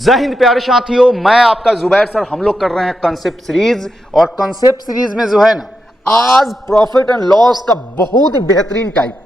जय हिंद प्यारे साथियों, मैं आपका जुबैर सर। हम लोग कर रहे हैं कंसेप्ट सीरीज, और कंसेप्ट सीरीज में जो है ना, आज प्रॉफिट एंड लॉस का बहुत ही बेहतरीन टाइप,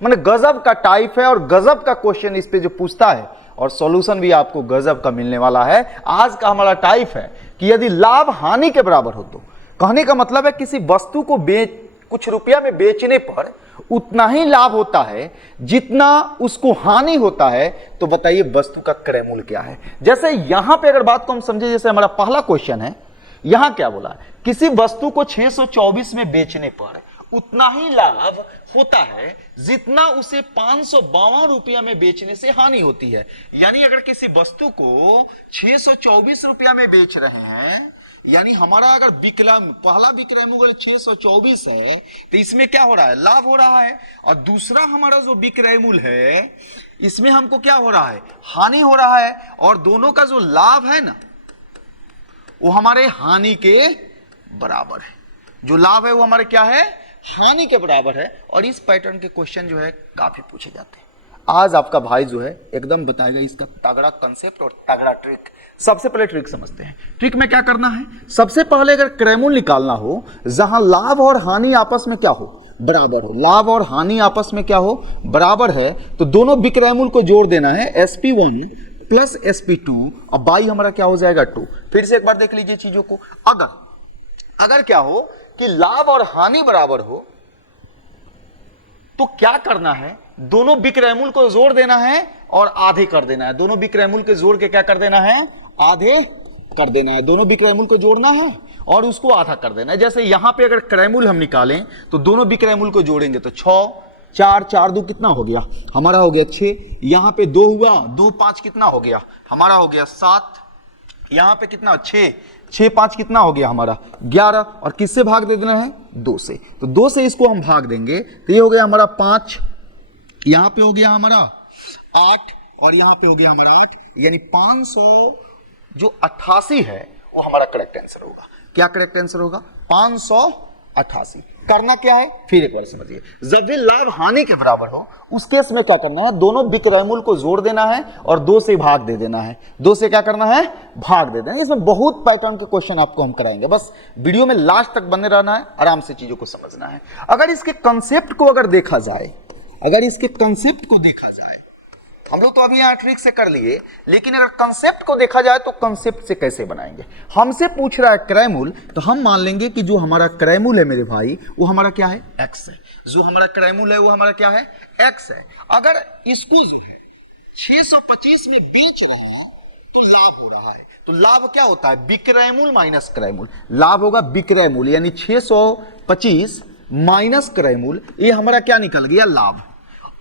माने गजब का टाइप है, और गजब का क्वेश्चन इस पे जो पूछता है, और सॉल्यूशन भी आपको गजब का मिलने वाला है। आज का हमारा टाइप है कि यदि लाभ हानि के बराबर हो तो, कहने का मतलब है किसी वस्तु को कुछ रुपया में बेचने पर उतना ही लाभ होता है जितना उसको हानि होता है, तो बताइए वस्तु का क्रय मूल्य क्या है। जैसे यहां पे अगर बात को हम समझे, जैसे हमारा पहला क्वेश्चन है, यहां क्या बोला है, किसी वस्तु को 624 में बेचने पर उतना ही लाभ होता है जितना उसे 552 रुपया में बेचने से हानि होती है। यानी अगर किसी वस्तु को 624 रुपया में बेच रहे हैं, यानी हमारा अगर पहला विक्रय मूल्य 624 है, तो इसमें क्या हो रहा है, लाभ हो रहा है। और दूसरा हमारा जो विक्रय मूल्य है, इसमें हमको क्या हो रहा है, हानि हो रहा है। और दोनों का जो लाभ है ना, वो हमारे हानि के बराबर है। जो लाभ है वो हमारे क्या है, हानि के बराबर है। और इस पैटर्न के क्वेश्चन जो है काफी पूछे जाते हैं। आज आपका भाई जो है एकदम बताएगा इसका तगड़ा कंसेप्ट और तगड़ा ट्रिक। सबसे पहले ट्रिक समझते हैं। ट्रिक में क्या करना है, सबसे पहले अगर क्रय मूल्य निकालना हो जहां लाभ और हानि आपस में क्या हो, बराबर हो, लाभ और हानि आपस में क्या हो, बराबर है, तो दोनों विक्रय मूल्य को जोड़ देना है, SP1 प्लस SP2, और बाई हमारा क्या हो जाएगा 2। फिर से एक बार देख लीजिए चीजों को। अगर क्या हो कि लाभ और हानि बराबर हो, तो क्या करना है, दोनों विक्रय मूल्य को जोड़ देना है और आधे कर देना है। दोनों विक्रय मूल्य के जोड़ के क्या कर देना है, आधे कर देना है। दोनों विक्रय मूल्य को जोड़ना है और उसको आधा कर देना है। जैसे यहां पे अगर क्रय मूल्य हम निकालें तो दोनों विक्रय मूल्य को जोड़ेंगे तो 6 4 2 कितना हो गया, हमारा हो गया 6। यहां पे 2 हुआ, 2 5 कितना हो गया, हमारा हो गया 7। यहां पे कितना 6 6 5 कितना हो गया, हमारा 11। और किससे भाग दे देना है, 2 से। तो 2 से इसको हम भाग देंगे तो ये हो गया हमारा 5, यहां पे हो गया हमारा 8, और यहां पे हो गया हमारा 8। यानी 588 है वो हमारा करेक्ट आंसर होगा। क्या करेक्ट आंसर होगा, 588। करना क्या है, फिर एक बार समझिए। जब भी लाभ हानि के बराबर हो उस केस में क्या करना है, दोनों विक्रय मूल्य को जोड़ देना है और 2 से भाग दे देना है। 2 से क्या करना है, भाग दे देना है। इसमें बहुत पैटर्न के क्वेश्चन आपको हम कराएंगे, बस वीडियो में लास्ट तक बने रहना है, आराम से चीजों को समझना है। अगर इसके कंसेप्ट को अगर देखा जाए, हम लोग तो अभी यहां ट्रिक से कर लिए, लेकिन अगर कंसेप्ट को देखा जाए तो कंसेप्ट से कैसे बनाएंगे। हमसे पूछ रहा है क्रय मूल्य, तो हम मान लेंगे कि जो हमारा क्रय मूल्य है मेरे भाई, वो हमारा क्या है, x है। जो हमारा क्रय मूल्य है वो हमारा क्या है, x है। अगर इसको जो है 625 में बेच रहे हैं तो लाभ हो रहा है, तो लाभ क्या होता है, विक्रय मूल्य माइनस क्रय मूल्य। लाभ होगा विक्रय मूल्य, यानी 625 माइनस क्रय मूल्य, ये हमारा क्या निकल गया, लाभ।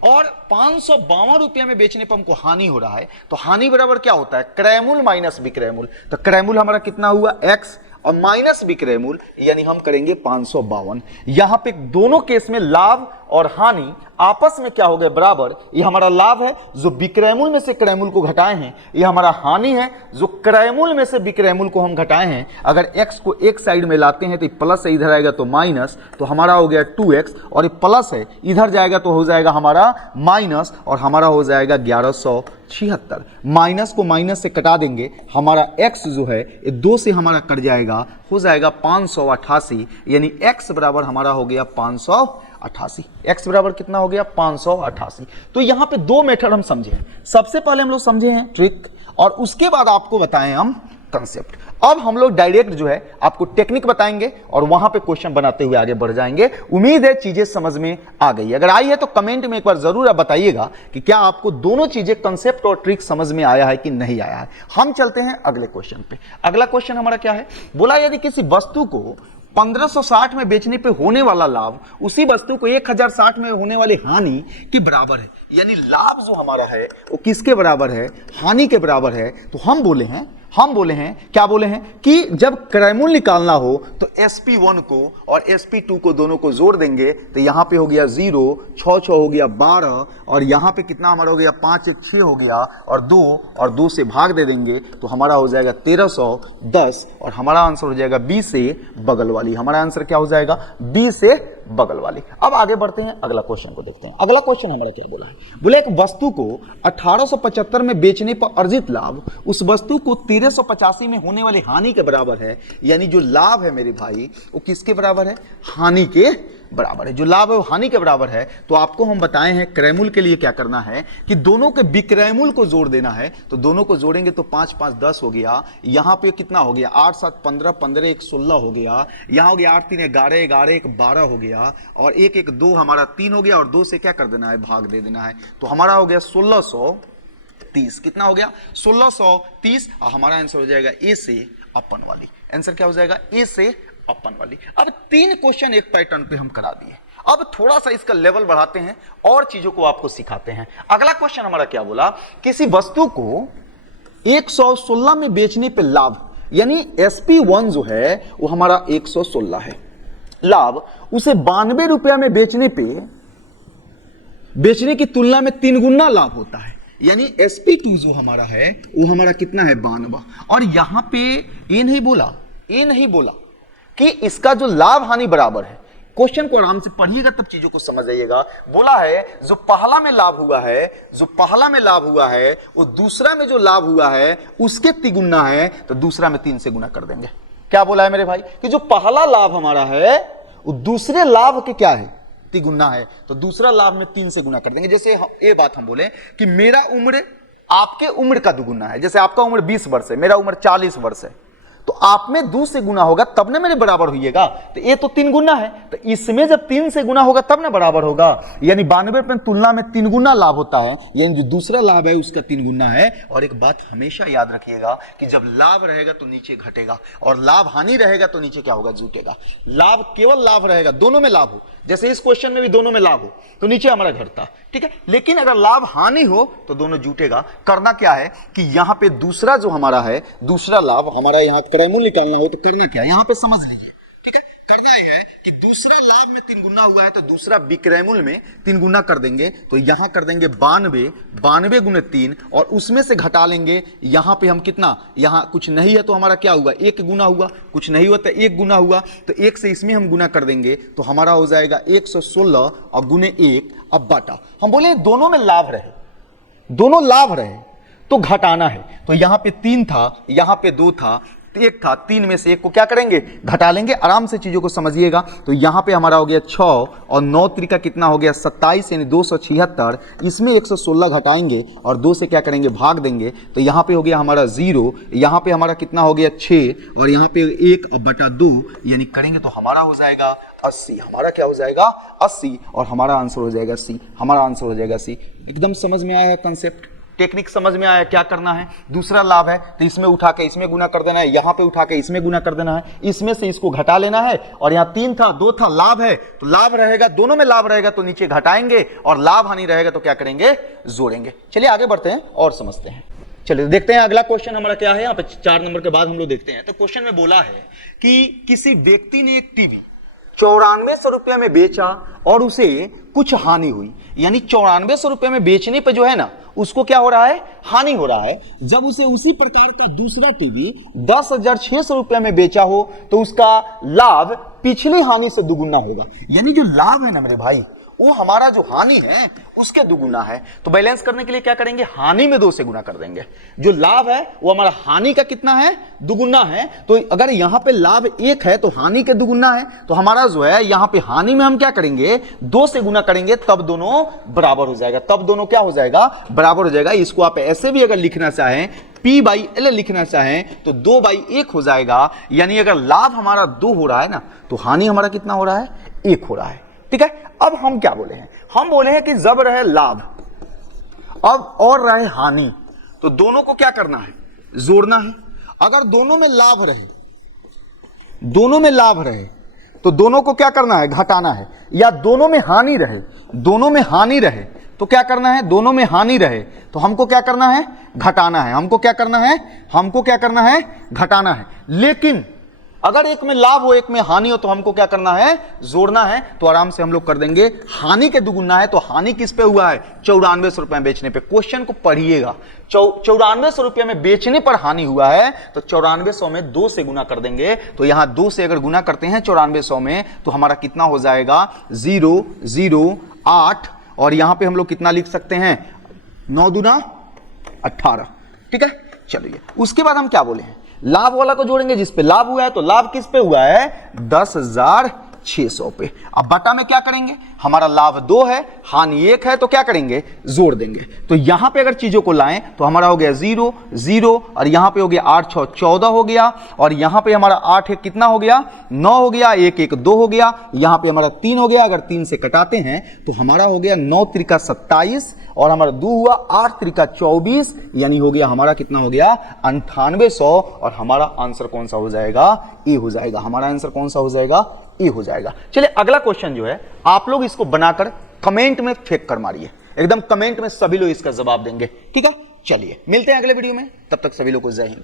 और 552 रुपया में बेचने पर हमको हानि हो रहा है, तो हानि बराबर क्या होता है, क्रय मूल्य माइनस विक्रय मूल्य। तो क्रय मूल्य हमारा कितना हुआ, x, और माइनस विक्रय मूल्य, यानी हम करेंगे 552। यहां पे दोनों केस में लाभ और हानि आपस में क्या हो गए, बराबर। ये हमारा लाभ है, जो विक्रय मूल्य में से क्रय मूल्य को घटाए हैं, ये हमारा हानि है, जो क्रय मूल्य में से विक्रय मूल्य को हम घटाए हैं। अगर x को एक साइड में लाते हैं तो प्लस है, इधर आएगा तो माइनस, तो हमारा हो गया 2x, और ये प्लस है, इधर जाएगा तो हो जाएगा हमारा माइनस, और हमारा हो जाएगा 1176। माइनस को माइनस से कटा देंगे, हमारा x जो है ये 2 से हमारा कट जाएगा, हो जाएगा 588। यानी x बराबर हमारा हो गया 588। x बराबर कितना हो गया, 588। तो यहां पे 2 मेथड हम समझे। सबसे पहले हम लोग समझे हैं ट्रिक, और उसके बाद आपको बताएं हम कंसेप्ट। अब हम लोग डायरेक्ट जो है आपको टेक्निक बताएंगे और वहां पे क्वेश्चन बनाते हुए आगे बढ़ जाएंगे। उम्मीद है चीजें समझ में आ गई। अगर आई है तो कमेंट में एक बार जरूर आप बताइएगा कि क्या आपको दोनों चीजें, कंसेप्ट और ट्रिक समझ में आया है कि नहीं आया है। हम चलते हैं अगले क्वेश्चन पे। अगला क्वेश्चन हमारा क्या है, बोला यदि किसी वस्तु को 1560 में बेचने पे होने वाला लाभ उसी वस्तु को 1060 में होने वाली हानि के बराबर है। यानी लाभ जो हमारा है वो किसके बराबर है, हानि के बराबर है। तो हम बोले हैं क्या बोले हैं कि जब क्रय मूल्य निकालना हो तो SP1 को और SP2 को दोनों को जोड़ देंगे, तो यहां पे हो गया 0, 6 6 हो गया 12, और यहां पे कितना हमारा हो गया, 5 1 6 हो गया, और 2 से भाग दे देंगे तो हमारा हो जाएगा 1310, और हमारा आंसर हो जाएगा B से बगल वाली। हमारा आंसर क्या हो जाएगा, B से बगल वाली। अब आगे बढ़ते हैं, अगला क्वेश्चन को देखते हैं। अगला क्वेश्चन हमारा क्या बोला है, बोले एक वस्तु को 1875 में बेचने पर अर्जित लाभ उस वस्तु को 1385 में होने वाली हानि के बराबर है। यानी जो लाभ है मेरे भाई वो किसके बराबर है, हानि के बराबर है। जो लाभ है वो हानि के बराबर है। तो आपको हम बताए हैं क्रयमूल्य के लिए क्या करना है कि दोनों के विक्रयमूल्य को जोड़ देना है। तो दोनों को जोड़ेंगे तो 5 5 10 हो गया, यहां पे कितना हो गया 8 7 15 15 1 16 हो गया, यहां हो गया 8 3 11 11 1 12 हो गया, और 1 1 2 हमारा 3 हो गया, और 2 से क्या कर देना है, भाग दे देना है। तो हमारा हो गया 1630। कितना हो गया 1630। और हमारा आंसर हो जाएगा ए से अपन वाली। आंसर क्या हो जाएगा, ए से अपन वाली। अब 3 क्वेश्चन एक पैटर्न पे हम करा दिए। अब थोड़ा सा इसका लेवल बढ़ाते हैं और चीजों को आपको सिखाते हैं। अगला क्वेश्चन हमारा क्या बोला, किसी वस्तु को 116 में बेचने पे लाभ, यानी SP1 जो है वो हमारा 116 है, लाभ उसे 92 रुपया में बेचने की तुलना में 3 गुना लाभ होता है। यानी SP2 जो हमारा है वो हमारा कितना है 92। और यहां पे ये नहीं बोला कि इसका जो लाभ हानि बराबर है। क्वेश्चन को आराम से पढ़िएगा तब चीजों को समझ आइएगा। बोला है जो पहला में लाभ हुआ है वो दूसरा में जो लाभ हुआ है उसके तिगुना है, तो दूसरा में 3 से गुना कर देंगे। क्या बोला है मेरे भाई कि जो पहला लाभ हमारा है वो दूसरे लाभ के क्या है, तिगुना है, तो दूसरा लाभ में 3 से गुना कर देंगे। जैसे ये बात हम बोले कि मेरा उम्र आपके उम्र का दुगुना है। जैसे आपका उम्र 20 वर्ष है, मेरा उम्र 40 वर्ष है, तो आप में 2 से गुना होगा तब ना मेरे बराबर होइएगा। तो ये तो 3 गुना है, तो इसमें जब 3 से गुना होगा तब ना बराबर होगा। यानी 92 पे तुलना में 3 गुना लाभ होता है, यानी जो दूसरा लाभ है उसका 3 गुना है। और एक बात हमेशा याद रखिएगा कि जब लाभ रहेगा तो नीचे घटेगा, और लाभ हानि रहेगा तो नीचे क्या होगा, जुटेगा। लाभ केवल लाभ रहेगा, दोनों में लाभ हो, जैसे इस क्वेश्चन में भी दोनों में लाभ हो तो नीचे हमारा घटता, ठीक है। लेकिन अगर लाभ हानि हो तो दोनों जुटेगा। करना क्या है कि यहां पे दूसरा जो हमारा है, दूसरा लाभ हमारा यहां क्रयमूल्य निकालना हो तो करना क्या है, यहां पे समझ लीजिए, ठीक है। करना यह है कि दूसरा लाभ में 3 गुना हुआ है तो दूसरा विक्रयमूल्य में 3 गुना कर देंगे। तो यहां कर देंगे 92 गुने 3, और उसमें से घटा लेंगे। यहां पे हम कितना, यहां कुछ नहीं है तो हमारा क्या हुआ, 1 गुना हुआ, कुछ नहीं हुआ तो 1 गुना हुआ, तो 1 से इसमें हम गुना कर देंगे तो हमारा हो जाएगा 116 और गुने 1। अब बाटा हम बोले दोनों में लाभ रहे तो घटाना है। तो यहां पे 3 था, यहां पे 2 था, 1 था, 3 में से 1 को क्या करेंगे, घटा लेंगे। आराम से चीजों को समझिएगा। तो यहां पे हमारा हो गया 6 और 9 त्रिका कितना हो गया 27, यानी 276। इसमें 116 घटाएंगे और 2 से क्या करेंगे, भाग देंगे। तो यहां पे हो गया हमारा 0, यहां पे हमारा कितना हो गया 6, और यहां पे 1/2, यानी करेंगे तो हमारा हो जाएगा 80। हमारा क्या हो जाएगा 80, और हमारा आंसर हो जाएगा सी। हमारा आंसर हो जाएगा सी। एकदम समझ में आया है कंसेप्ट, टेक्निक समझ में आया। क्या करना है, दूसरा लाभ है तो इसमें उठा के इसमें गुना कर देना है, यहां पे उठा के इसमें गुना कर देना है, इसमें से इसको घटा लेना है। और यहां 3 था, 2 था, लाभ है तो लाभ रहेगा, दोनों में लाभ रहेगा तो नीचे घटाएंगे, और लाभ हानि रहेगा तो क्या करेंगे, जोड़ेंगे। चलिए आगे बढ़ते हैं और समझते हैं। चलिए देखते हैं अगला क्वेश्चन हमारा क्या है। यहाँ पे 4 नंबर के बाद हम लोग देखते हैं। तो क्वेश्चन में बोला है कि किसी व्यक्ति ने एक टीवी 9400 रुपये में बेचा और उसे कुछ हानि हुई। यानी 9400 रुपये में बेचने पे जो है ना उसको क्या हो रहा है, हानि हो रहा है। जब उसे उसी प्रकार का दूसरा टीवी 10,600 रुपये में बेचा हो तो उसका लाभ पिछली हानि से दुगुना होगा। यानी जो लाभ है ना मेरे भाई वो हमारा जो हानि है उसके दुगुना है। तो बैलेंस करने के लिए क्या करेंगे, हानि में 2 से गुना कर देंगे। जो लाभ है वो हमारा हानि का कितना है, दुगुना है। तो अगर यहां पे लाभ 1 है तो हानि के दुगुना है, तो हमारा जो है यहां पे हानि में हम क्या करेंगे, 2 से गुना करेंगे, तब दोनों बराबर हो जाएगा। तब दोनों क्या हो जाएगा, बराबर हो जाएगा। इसको आप ऐसे भी अगर लिखना चाहें, P/L लिखना चाहें तो 2/1 हो जाएगा। यानी अगर लाभ हमारा 2 हो रहा है ना तो हानि हमारा कितना हो रहा है, 1 हो रहा है, ठीक है। अब हम क्या बोले हैं, हम बोले हैं कि जब रहे लाभ अब और रहे हानि तो दोनों को क्या करना है, जोड़ना है। अगर दोनों में लाभ रहे तो दोनों को क्या करना है, घटाना है। या दोनों में हानि रहे तो क्या करना है, दोनों में हानि रहे तो हमको क्या करना है, घटाना है। हमको क्या करना है, घटाना है। अगर एक में लाभ हो एक में हानि हो तो हमको क्या करना है, जोड़ना है। तो आराम से हम लोग कर देंगे। हानि के दुगुना है तो हानि किस पे हुआ है, 9400 रुपए में बेचने पे। क्वेश्चन को पढ़िएगा, 9400 रुपए में बेचने पर हानि हुआ है तो 9400 में 2 से गुना कर देंगे। तो यहां 2 से अगर गुना करते हैं 9400 में तो हमारा कितना हो जाएगा 008। और यहां पे हम लोग कितना लिख सकते हैं 9 दूना 18। ठीक है, चलिए उसके बाद हम क्या बोले हैं, लाभ वाला को जोड़ेंगे जिस पे लाभ हुआ है। तो लाभ किस पे हुआ है 10,600 पे। अब बटा में क्या करेंगे, हमारा लाभ 2 है हानि 1 है तो क्या करेंगे जोड़ देंगे। तो यहां पे अगर चीजों को लाएं तो हमारा हो गया 0 0 और यहां पे हो गया 8 6 14 हो गया। और यहां पे हमारा 8 1 कितना हो गया 9 हो गया, 1 1 2 हो गया, यहां पे हमारा 3 हो गया। अगर 3 से कटाते हैं तो हमारा हो गया 9 त्रिका 27 और हमारा 2 हुआ 8 त्रिका 24, यानी हो गया हमारा कितना हो गया 9800। और हमारा आंसर कौन सा हो जाएगा, ए हो जाएगा। हमारा आंसर कौन सा हो जाएगा, ए हो जाएगा। चलिए अगला क्वेश्चन जो है आप लोग इसको बनाकर कमेंट में फेंक कर मारिए, एकदम कमेंट में सभी लोग इसका जवाब देंगे। ठीक है, चलिए मिलते हैं अगले वीडियो में, तब तक सभी लोग को जय हिंद।